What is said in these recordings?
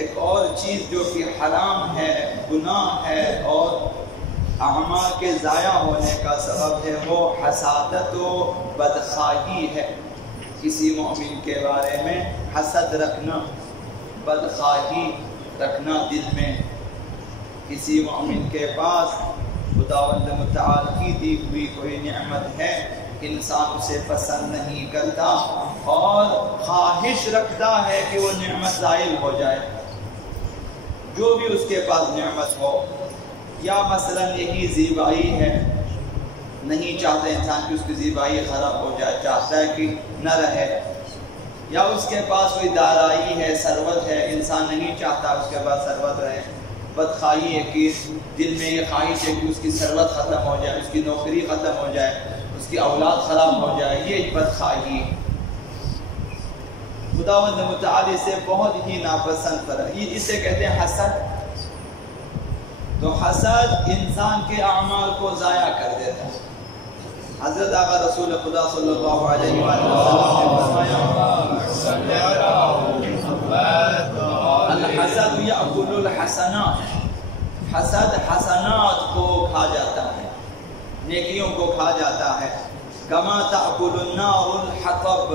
ایک اور چیز جو کہ حرام ہے، گناہ ہے اور اعمال کے ضائع ہونے کا سبب ہے، وہ حسادت و بدخواہی ہے۔ کسی مومن کے بارے میں حسد رکھنا، بدخواہی رکھنا دل میں۔ کسی مومن کے پاس خداوند متعال کی دی ہوئی کوئی نعمت ہے، انسان اسے پسند نہیں کرتا اور خواہش رکھتا ہے کہ وہ نعمت زائل ہو جائے، جو بھی اس کے پاس نعمت ہو۔ یا مثلا یہی زیبائی ہے، نہیں چاہتا انسان کہ اس کی زیبائی خراب ہو جائے، چاہتا ہے کہ نہ رہے۔ یا اس کے پاس کوئی دارائی ہے، ثروت ہے، انسان نہیں چاہتا اس کے پاس ثروت رہے۔ بدخواہی ہے کہ دل میں یہ خواہش ہے کہ اس کی ثروت ختم ہو جائے، اس کی نوکری ختم ہو جائے، اس کی اولاد خراب ہو جائے، یہ بدخواہی۔ خداوند متعال سے بہت ہی ناپسند فرق، اسے کہتے ہیں حسد۔ تو حسد انسان کے اعمال کو ضائع کر دیتا ہے۔ حضرت آقا رسول خدا صلی اللہ علیہ وسلم نے فرمایا الحسد یأکل الحسنات، حسد حسنات کو کھا جاتا ہے، نیکیوں کو کھا جاتا ہے۔ کما تأکل النار الحطب،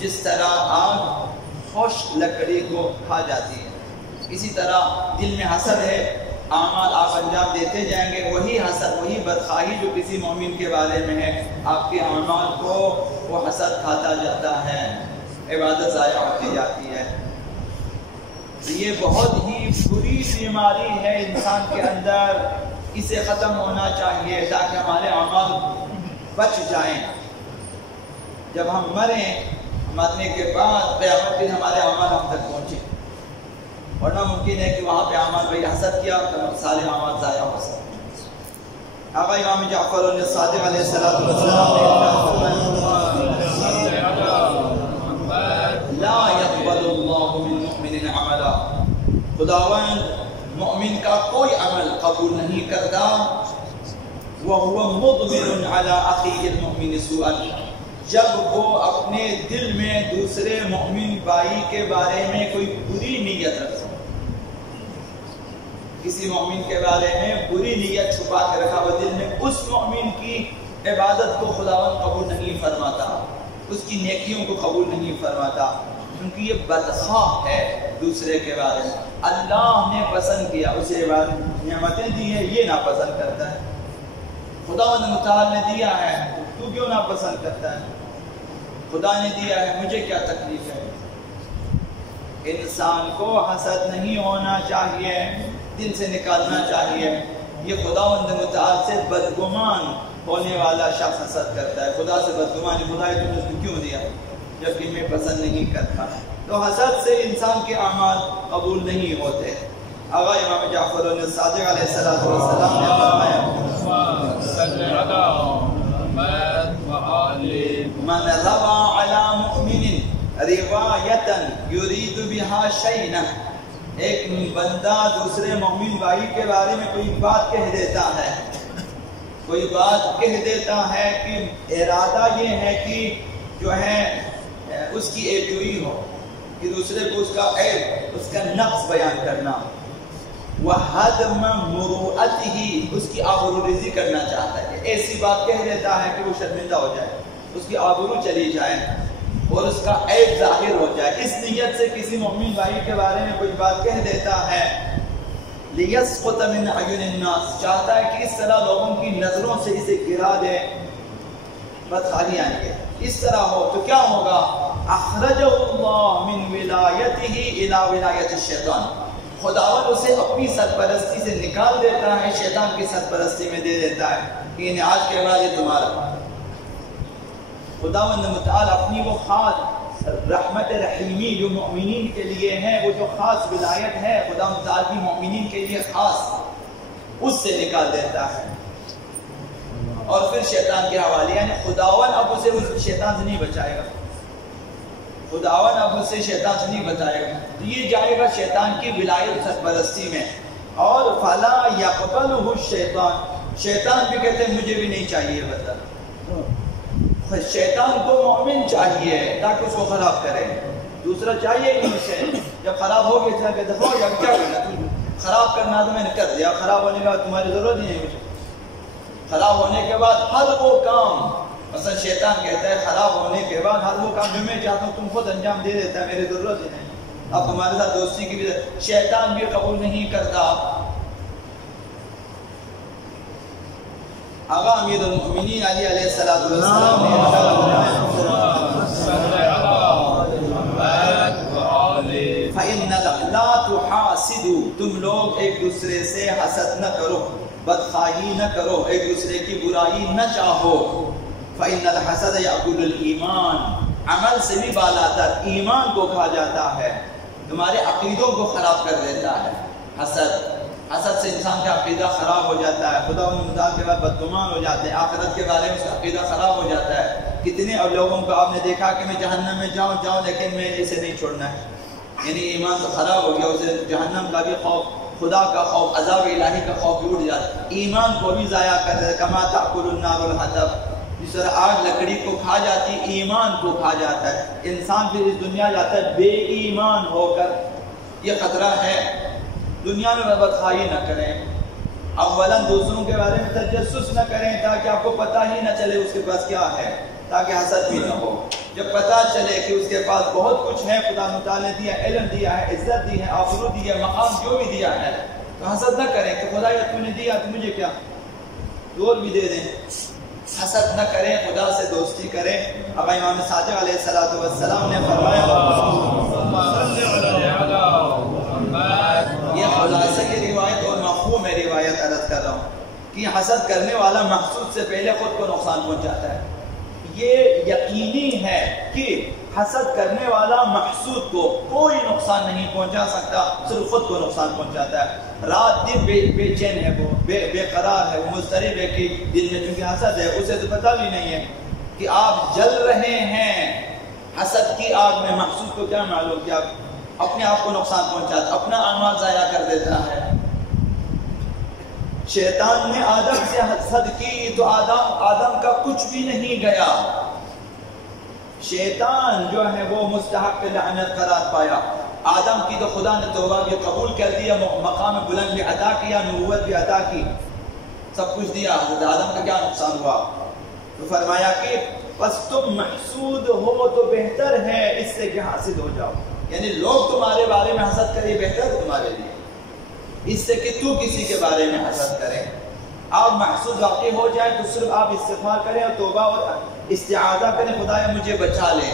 جس طرح آگ خشک لکڑی کو کھا جاتی ہے، اسی طرح دل میں حسد ہے، اعمال آپ انجام دیتے جائیں گے، وہی حسد، وہی بدخواہی جو کسی مومن کے بارے میں ہے، آپ کے اعمال کو وہ حسد کھاتا جاتا ہے، عبادت ضائع ہوتی جاتی ہے۔ یہ بہت ہی بری بیماری ہے انسان کے اندر، اسے ختم ہونا چاہیے تاکہ ہمارے اعمال بچ جائیں۔ جب ہم مرنے کے بعد قیامت کے ہمارے اعمال ہم تک پہنچے، ورنہ ممکن ہے کہ وہاں پہ اعمال بھائی حسد کیا تو سارے اعمال ضائع ہو سکتے ہیں۔ آقا امام جعفر الصادق علیہ السلام لا يقبل اللہ من مؤمن عملا، خداوند مؤمن کا کوئی عمل قبول نہیں کرتا، وهو مضمر على اخیہ المؤمن سوءا، جب وہ اپنے دل میں دوسرے مؤمن بھائی کے بارے میں کوئی بری نیت رکھتا، کسی مومن کے بارے میں بری نیت چھپا کے رکھا وہ دل میں، اس مومن کی عبادت کو خداوند قبول نہیں فرماتا، اس کی نیکیوں کو قبول نہیں فرماتا، کیونکہ یہ بدخواہ ہے دوسرے کے بارے میں۔ اللہ نے پسند کیا، اسے عبادت نعمتیں دی ہے، یہ ناپسند کرتا ہے۔ خداوند متعال نے دیا ہے، تو کیوں ناپسند کرتا ہے؟ خدا نے دیا ہے، مجھے کیا تکلیف ہے؟ انسان کو حسد نہیں ہونا چاہیے، دل سے نکالنا چاہیے۔ یہ خداوند متعال سے بدگمان ہونے والا شخص حسد کرتا ہے، خدا سے بدگمانی، خدا نے تم کو کیوں دیا جبکہ میں پسند نہیں کرتا۔ تو حسد سے انسان کے اعمال قبول نہیں ہوتے۔ آقا امام جعفر الصادق علیہ السلام نے فرمایا من روى على مؤمن روایتا یرید بها شیئا، ایک بندہ دوسرے مومن بھائی کے بارے میں کوئی بات کہہ دیتا ہے، کوئی بات کہہ دیتا ہے کہ ارادہ یہ ہے کہ جو ہے اس کی عیب جوئی ہو، کہ دوسرے کو اس کا عیب، اس کا نقص بیان کرنا، وَهَدْمَ مُرُوءَتِهِ، اس کی آبروریزی کرنا چاہتا ہے، کہ ایسی بات کہہ دیتا ہے کہ وہ شرمندہ ہو جائے، اس کی آبرو چلی جائے اور اس کا عیب ظاہر ہو جائے، اس نیت سے کسی مومن بھائی کے بارے میں کوئی بات کہہ دیتا ہے، لِيَسْقُطَ مِنْ عَيُنِ النَّاسِ، چاہتا ہے کہ اس طرح لوگوں کی نظروں سے اسے گرا دے، بدخواہی آئیں گے، اس طرح ہو تو کیا ہوگا؟ اخرجہ اللہ من ولایتہ الی ولایت الشیطان، خداوند اسے اپنی سرپرستی سے نکال دیتا ہے، شیطان کی سرپرستی میں دے دیتا ہے کہ آج کے بعد یہ تمہارا۔ خداوند متعال اپنی وہ خاص رحمت رحیمی جو مؤمنین کے لیے ہے، وہ جو خاص ولایت ہے خدا متعال کی مؤمنین کے لیے خاص، اس سے نکال دیتا ہے اور پھر شیطان کے حوالے، یعنی خداوند اب اسے اس شیطان سے نہیں بچائے گا، خداوند اب اسے شیطان سے نہیں بچائے گا، یہ جائے گا شیطان کی ولایت سرپرستی میں، اور فلا یقبلہ الشیطان، شیطان بھی کہتے ہیں مجھے بھی نہیں چاہیے بدلہ، شیطان کو مومن چاہیے تاکہ اس کو خراب کرے، دوسرا چاہیے نہیں اسے، جب خراب ہو گیا کہ دفعہ ہو جا کیا کرنا، خراب کرنا تو میں نے کر دیا، خراب ہونے کے بعد تمہاری ضرورت ہی نہیں مجھے. خراب ہونے کے بعد ہر وہ کام، مثلا شیطان کہتا ہے خراب ہونے کے بعد ہر وہ کام جو میں چاہتا ہوں تم خود انجام دے دیتا ہے، میری ضرورت ہی نہیں. اب تمہارے ساتھ دوستی کی بھی شیطان بھی قبول نہیں کرتا. آقا امیر المؤمنین علی علیہ السلام فَإِنَّ لَا تُحَاسِدُوا، تم لوگ ایک دوسرے سے حسد نہ کرو، بدخواہی نہ کرو، ایک دوسرے کی برائی نہ چاہو. فَإِنَّ الْحَسَدَ يَأْكُلُ الْإِيمَانَ، عمل سے بھی بالا تر ایمان کو کھا جاتا ہے، تمہارے عقیدوں کو خراب کر دیتا ہے. حسد سے انسان کا عقیدہ خراب ہو جاتا ہے، خدا و متعال کے بعد بدگمان ہو جاتے ہیں، آخرت کے بارے میں اس کا عقیدہ خراب ہو جاتا ہے. کتنے اور لوگوں کو آپ نے دیکھا کہ میں جہنم میں جاؤں لیکن میں اسے نہیں چھوڑنا ہے، یعنی ایمان تو خراب ہو گیا، اسے جہنم کا بھی خوف، خدا کا خوف، عذاب الہی کا خوف بھی اٹھ جاتا ہے، ایمان کو بھی ضائع کر دیتا ہے. کما تأکل النار الحطب، جس طرح آگ لکڑی کو کھا جاتی ایمان کو کھا جاتا ہے. انسان پھر اس دنیا جاتا ہے بے ایمان ہو کر. یہ خطرہ ہے. دنیا میں بدخواہی نہ کریں، اولا دوسروں کے بارے میں تجسس نہ کریں تاکہ آپ کو پتہ ہی نہ چلے اس کے پاس کیا ہے، تاکہ حسد بھی نہ ہو. جب پتہ چلے کہ اس کے پاس بہت کچھ ہے، خدا متعال نے دیا، علم دیا ہے، عزت دی ہے، آبرو دی ہے، مقام جو بھی دیا ہے، تو حسد نہ کریں کہ خدا یہ تو نے دیا تو مجھے کیا، اور بھی دے دیں. حسد نہ کریں، خدا سے دوستی کریں. اب امام صادق علیہ السلام نے فرمایا، یہ خلاصہ کی روایت اور مفہوم ہے روایت عرض کر رہا ہوں کہ حسد کرنے والا محسود سے پہلے خود کو نقصان پہنچاتا ہے. یہ یقینی ہے کہ حسد کرنے والا محسود کو کوئی نقصان نہیں پہنچا سکتا، صرف خود کو نقصان پہنچاتا ہے. رات دن بے چین ہے، وہ بے قرار ہے، وہ مضطرب ہے کہ دل میں چونکہ حسد ہے، اسے تو پتہ بھی نہیں ہے کہ آپ جل رہے ہیں حسد کی آگ میں. محسود کو کیا معلوم کہ آپ اپنے آپ کو نقصان پہنچاتا، اپنا اعمال ضائع کر دیتا ہے. شیطان نے آدم سے حسد کی تو آدم کا کچھ بھی نہیں گیا. شیطان جو ہے وہ مستحق لعنت قرار پایا. آدم کی تو خدا نے توبہ بھی قبول کر دیا، مقام بلند بھی عطا کیا، نبوت بھی عطا کی، سب کچھ دیا. حضرت آدم کا کیا نقصان ہوا؟ تو فرمایا کہ بس تم محسود ہو تو بہتر ہے اس سے کہ حاسد ہو جاؤ. یعنی لوگ تمہارے بارے میں حسد کریں بہتر تمہارے لیے اس سے کہ تو کسی کے بارے میں حسد کریں. آپ محسود واقع ہو جائے تو صرف آپ استغفار کریں اور توبہ اور استعاذہ کریں، خدایا مجھے بچا لیں،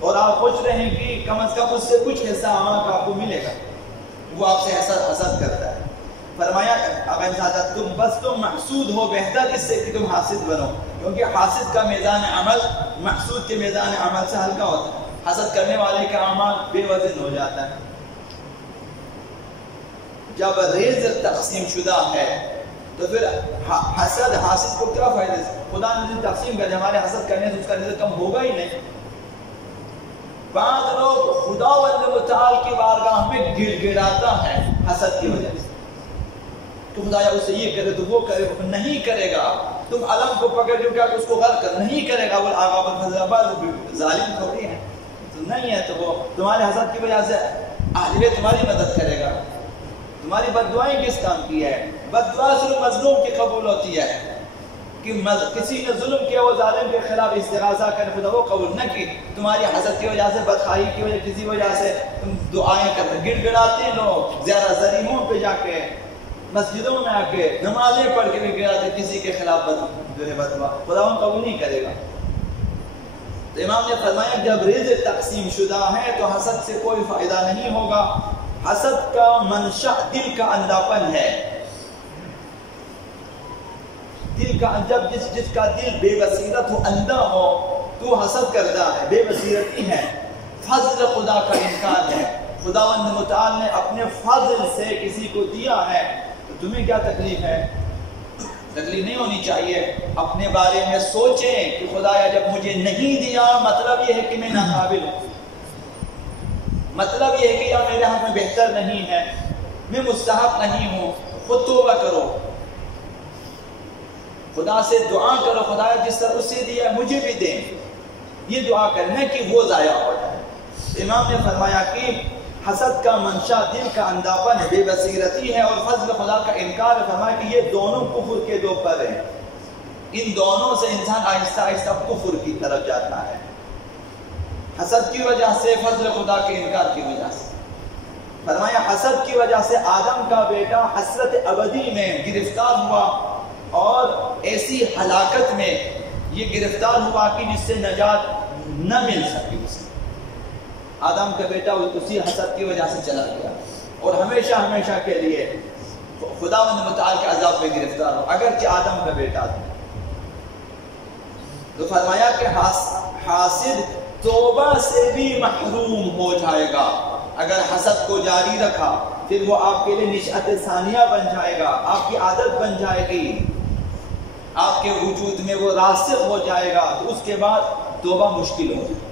اور آپ خوش رہیں کہ کم از کم اس سے کچھ حصہ اعمال کا آپ کو ملے گا. وہ آپ سے حسد کرتا ہے. فرمایا تم محسود ہو بہتر اس سے کہ تم حاسد بنو، کیونکہ حاسد کا میزان عمل محسود کے میزان عمل سے ہلکا ہوتا ہے. حسد کرنے والے کا اعمال بے وزن ہو جاتا ہے. جب رزق تقسیم شدہ ہے تو پھر حاسد کو کیا فائدہ؟ خدا نے رزق تقسیم کر دیا، ہمارے حسد کرنے سے اس کا رزق کم ہوگا ہی نہیں. بعض لوگ خدا متعال کی بارگاہ میں گڑ گڑاتا ہے حسد کی وجہ سے، تو خدایا اسے یہ کرے تو وہ کرے، وہ نہیں کرے گا. تم علم کو پکڑ جو کیا اس کو غرق کر نہیں کرے گا. وہ ظالم تھوڑی ہے، تو نہیں ہے، تو وہ تمہارے حسد کی وجہ سے اہل بیت تمہاری مدد کرے گا. تمہاری بددعائیں کس کام کی ہے؟ بددعا صرف مظلوم کی قبول ہوتی ہے کہ کسی نے ظلم کیا، وہ ظالم کے خلاف استغاثہ کرے، خدا وہ قبول نہ کی. تمہاری حسد کی وجہ سے، بدخواہی کی وجہ، کسی وجہ سے تم دعائیں کرتے، گڑ گڑاتے لوگ زیادہ زریموں پہ جا کے، مسجدوں میں آ کے نمازیں پڑھ کے بھی گڑاتے کسی کے خلاف جو ہے بددعا، خدا وہ قبول نہیں کرے گا. تو امام نے فرمایا جب رزق تقسیم شدہ ہے تو حسد سے کوئی فائدہ نہیں ہوگا. حسد کا منشأ دل کا اندھا پن ہے. دل کا جب جس کا دل بے بصیرت ہو، اندھا ہو، تو حسد کرتا ہے، بے بصیرتی ہے، فضل خدا کا انکار ہے. خداوند متعال نے اپنے فضل سے کسی کو دیا ہے تو تمہیں کیا تکلیف ہے؟ تکلیف نہیں ہونی چاہیے. اپنے بارے میں سوچیں کہ خدایا جب مجھے نہیں دیا مطلب یہ ہے کہ میں ناقابل ہوں، مطلب یہ ہے کہ یا میرے ہاتھ میں بہتر نہیں ہے، میں مستحق نہیں ہوں. خود توبہ کرو، خدا سے دعا کرو، خدایا جس طرح اسے دیا مجھے بھی دیں. یہ دعا کرنا کہ وہ ضائع ہو جائے. امام نے فرمایا کہ حسد کا منشا دل کا انداپن ہے، بے بصیرتی ہے اور فضل خدا کا انکار ہے۔ فرمایا کہ یہ دونوں کفر کے دو پر ہیں، ان دونوں سے انسان آہستہ آہستہ کفر کی طرف جاتا ہے، حسد کی وجہ سے، فضل خدا کے انکار کی وجہ سے۔ فرمایا حسد کی وجہ سے آدم کا بیٹا حسرت ابدی میں گرفتار ہوا اور ایسی ہلاکت میں یہ گرفتار ہوا کہ جس سے نجات نہ مل سکی اسے۔ آدم کا بیٹا اسی حسد کی وجہ سے چلا گیا اور ہمیشہ ہمیشہ کے لیے خداوند متعال کے عذاب میں گرفتار ہوا، اگرچہ آدم کا بیٹا تھا۔ تو فرمایا کہ حاسد توبہ سے بھی محروم ہو جائے گا اگر حسد کو جاری رکھا، پھر وہ آپ کے لیے نشأت ثانیہ بن جائے گا، آپ کی عادت بن جائے گی، آپ کے وجود میں وہ راسخ ہو جائے گا، تو اس کے بعد توبہ مشکل ہو جائے گا۔